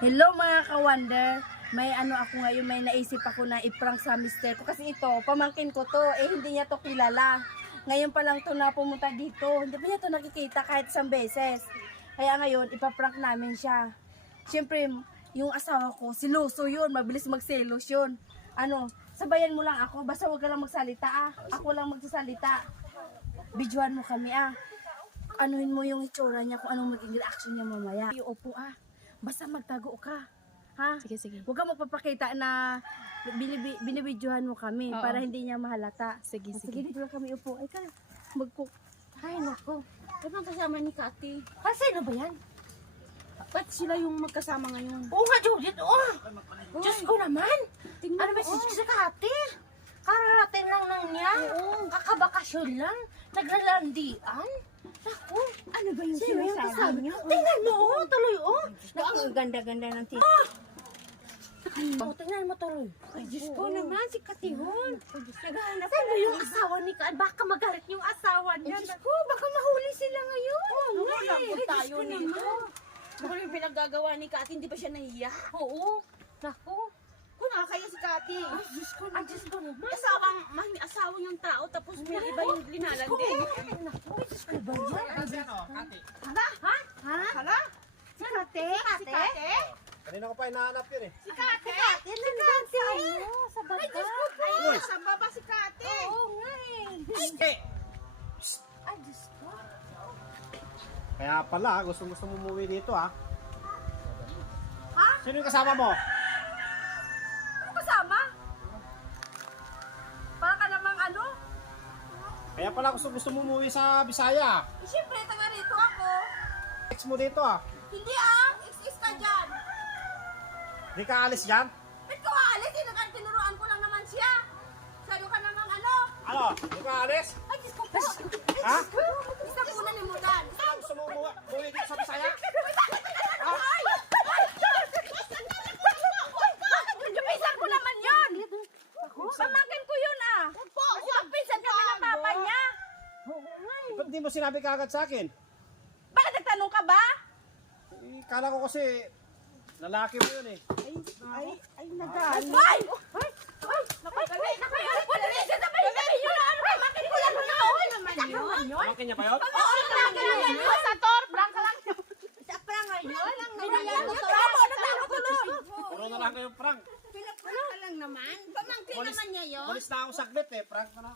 Hello mga ka-wonder, may ano ako ngayon, may naisip ako na i-prank sa mister ko kasi ito, pamangkin ko to, hindi niya to kilala. Ngayon pa lang to na pumunta dito, hindi pa niya to nakikita kahit isang beses. Kaya ngayon, ipaprank namin siya. Siyempre, yung asawa ko, siloso yun, mabilis magselos yun. Ano, sabayan mo lang ako, basta huwag ka lang magsalita ako lang magsasalita. Bidyuhan mo kami anuhin mo yung itsura niya kung anong magiging reaction niya mamaya. Iupo basta magtago ka. Ha? Sige, sige. Huwag ka magpapakita na binibidyohan mo kami para hindi niya mahalata. Sige, Sige, dito lang kami upo. Ay ka, ay nako. Ay, bang kasama ni Kati? Sino ba yan? Ba't sila yung magkasama ngayon? Oo nga, Judith. Diyos ko naman. Tingnan Ano ba si Kati? Kararating lang niya. Kakabakasyon lang. Naglalandian. Naku, ano ba yung sinasabi niyo? Tingnan mo, tuloy Naku, ang ganda-ganda ng tito. Tingnan mo tuloy. Ay, Diyos ko naman, si Katihon. Naghahanap Sino yung asawa ni Kati? Baka magalit yung asawa niya. Diyos ko, baka mahuli sila ngayon. Oo, Ay, lagot Diyos tayo ko nito. naman. Ano yung pinaggagawa ni Kati? Hindi ba siya nahiya? Oo. Naku. Kung nakakaya si Kati. Ay, Diyos ko naman. Diyos ko naman. Asawa yung tao, tapos may iba yung linalandi. Naku, Diyos ko ba yan? Hala? Ha? Hala? Si Kate? Si Kati? Kanina ko pa hinahanap yun eh. Si Kati? Nandun sa ano? Sa Ay, Diyos baba. ko po! Sa baba si Kati! Oo nga Eh! Ay, Diyos ko. Kaya pala, gusto mo umuwi dito ha. Ha? Sino yung kasama mo? Ano kasama? Para ka namang ano? Kaya pala gusto mo umuwi sa Bisaya. Siyempre, taga rito ako. Ex mo dito ha. Hindi Is ka dyan. Di ka alis dyan? Ba't ka aalis? Tinuruan ko lang naman siya. Sabi ka namang ano? Ano? Di ka alis? Ay, Diyos ko po. Ha? Isa ko na limutan. Gusto mo umuwi dito sa Bisaya? Ay! Pinsan ko naman yun. Pamangkin ko yun Kasi magpinsan kami ng papa niya. Ba't di mo sinabi kaagad sa akin? Bakit nagtanong ka ba? Eh, kala ko kasi lalaki mo yun eh. Ay, nagalit. Ay! Wala na siya sabay yun. Pamangkin ko lang yun. Pamangkin niya pa yun? Oo, pamangkin lang yun. Sa tor, prank ka lang. Sa prank ngayon. Nagtanong tuloy. Puro na lang kayong prank. Pinagprank ka lang naman. Pamangkin naman niya yun. Walis na ako saglit eh. Prank na na.